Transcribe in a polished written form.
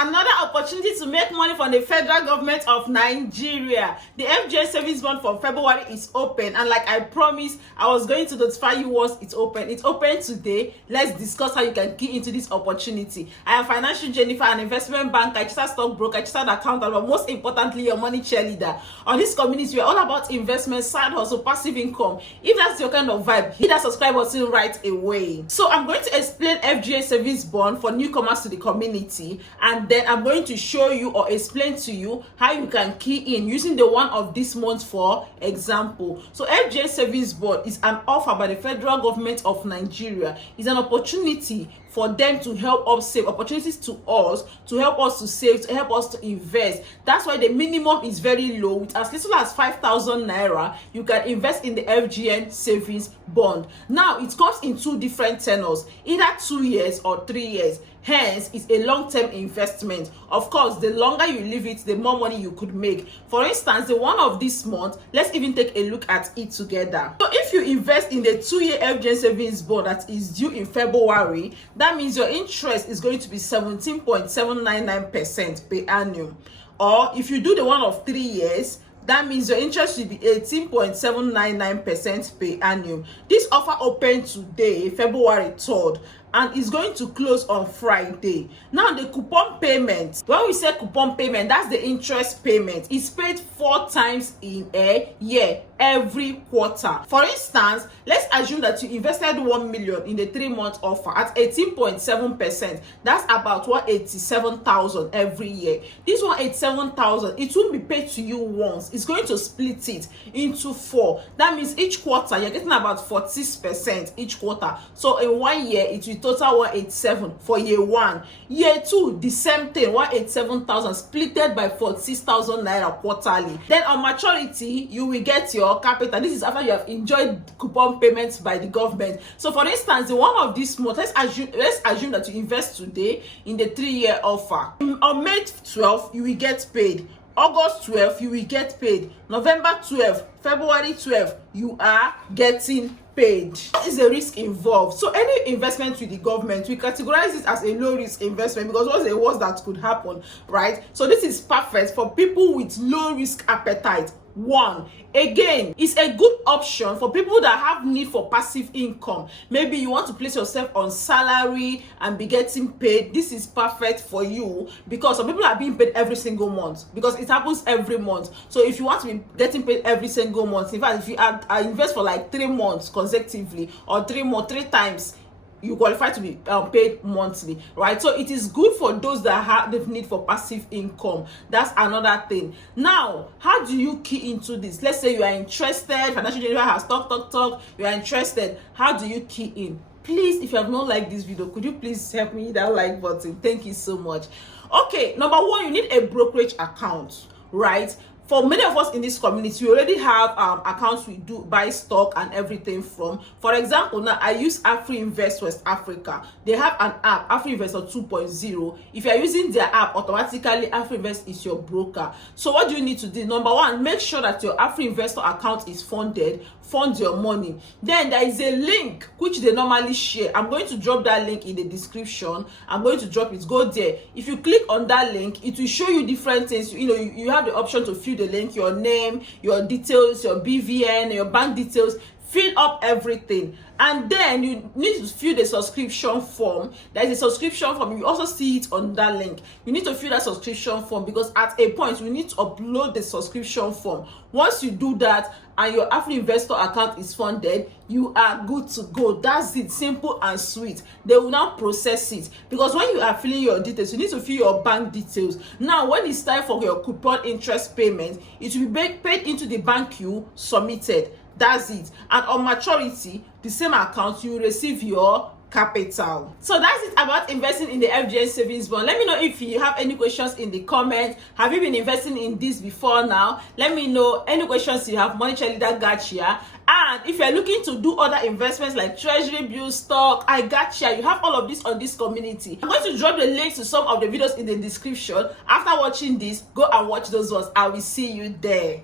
Another opportunity to make money from the federal government of Nigeria. The FGN savings bond for February is open, and like I promised, I was going to notify you once it's open. It's open today. Let's discuss how you can key into this opportunity. I am Financial Jennifer, an investment banker, registered stockbroker, registered accountant, but most importantly, your money cheerleader. On this community, we're all about investment, side hustle, passive income. If that's your kind of vibe, hit that subscribe button right away. So I'm going to explain FGN savings bond for newcomers to the community, and then I'm going to show you or explain to you how you can key in using the one of this month for example. So FGN savings bond is an offer by the federal government of Nigeria. It's an opportunity for them to help us save, opportunities to help us to save, to help us to invest. That's why the minimum is very low. With as little as 5,000 naira, you can invest in the FGN savings bond. Now, it comes in two different tenors, either 2 years or 3 years. Hence, it's a long-term investment. Of course, the longer you leave it, the more money you could make. For instance, the one of this month, let's even take a look at it together. So if you invest in the 2-year FGN savings bond that is due in February, that means your interest is going to be 17.799% per annum. Or if you do the one of 3 years, that means your interest will be 18.799% per annum. This offer opened today, February 3rd, and is going to close on Friday. Now, the coupon payment, when we say coupon payment, that's the interest payment. It's paid 4 times in a year, every quarter. For instance, let's assume that you invested 1 million in the 3-month offer at 18.7%. That's about 187,000 every year. This 187,000, it won't be paid to you once. It's going to split it into 4. That means each quarter you're getting about 46% each quarter. So in 1 year, it will total 187 for year 1. Year 2, the same thing, 187,000 splitted by 46,000 naira quarterly. Then on maturity, you will get your capital. This is after you have enjoyed coupon payments by the government. So for instance, the one of this month, let's assume that you invest today in the 3-year offer. On May 12th, you will get paid. August 12th, you will get paid. November 12th, February 12th, you are getting paid. There is a risk involved. So any investment with the government, we categorize it as a low risk investment because what's the worst that could happen, right? So this is perfect for people with low risk appetite. One, again, it's a good option for people that have need for passive income. Maybe you want to place yourself on salary and be getting paid. This is perfect for you because some people are being paid every single month because it happens every month. So if you want to be getting paid every single month, in fact, if you invest for like 3 months consecutively or 3 times, you qualify to be paid monthly, right? So it is good for those that have the need for passive income. That's another thing. Now, how do you key into this? Let's say you are interested, Financial Jennifer has talk, you are interested. How do you key in? Please, if you have not liked this video, could you please help me hit that like button? Thank you so much. Okay, number 1, you need a brokerage account, right? For many of us in this community, we already have accounts we do buy stock and everything from. For example, now I use AfriInvest West Africa. They have an app, AfriInvestor 2.0. If you are using their app, automatically AfriInvest is your broker. So what do you need to do? Number 1, make sure that your AfriInvestor account is funded. Fund your money. Then there is a link which they normally share. I'm going to drop that link in the description. I'm going to drop it. Go there. If you click on that link, it will show you different things. You have the option to fill the link, your name, your details, your BVN, your bank details. Fill up everything, and then you need to fill the subscription form. There is a subscription form. You also see it on that link. You need to fill that subscription form because at a point you need to upload the subscription form. Once you do that and your AfriInvestor account is funded, you are good to go. That's it, simple and sweet. They will now process it because when you are filling your details, you need to fill your bank details. Now, when it's time for your coupon interest payment, it will be paid into the bank you submitted. That's it. And on maturity, the same account, you will receive your capital. So that's it about investing in the FGN savings bond. Let me know if you have any questions in the comments. Have you been investing in this before now? Let me know any questions you have. Money Cheerleader got here. And if you're looking to do other investments like treasury bills, stock, I got you. You have all of this on this community. I'm going to drop the links to some of the videos in the description. After watching this, go and watch those ones. I will see you there.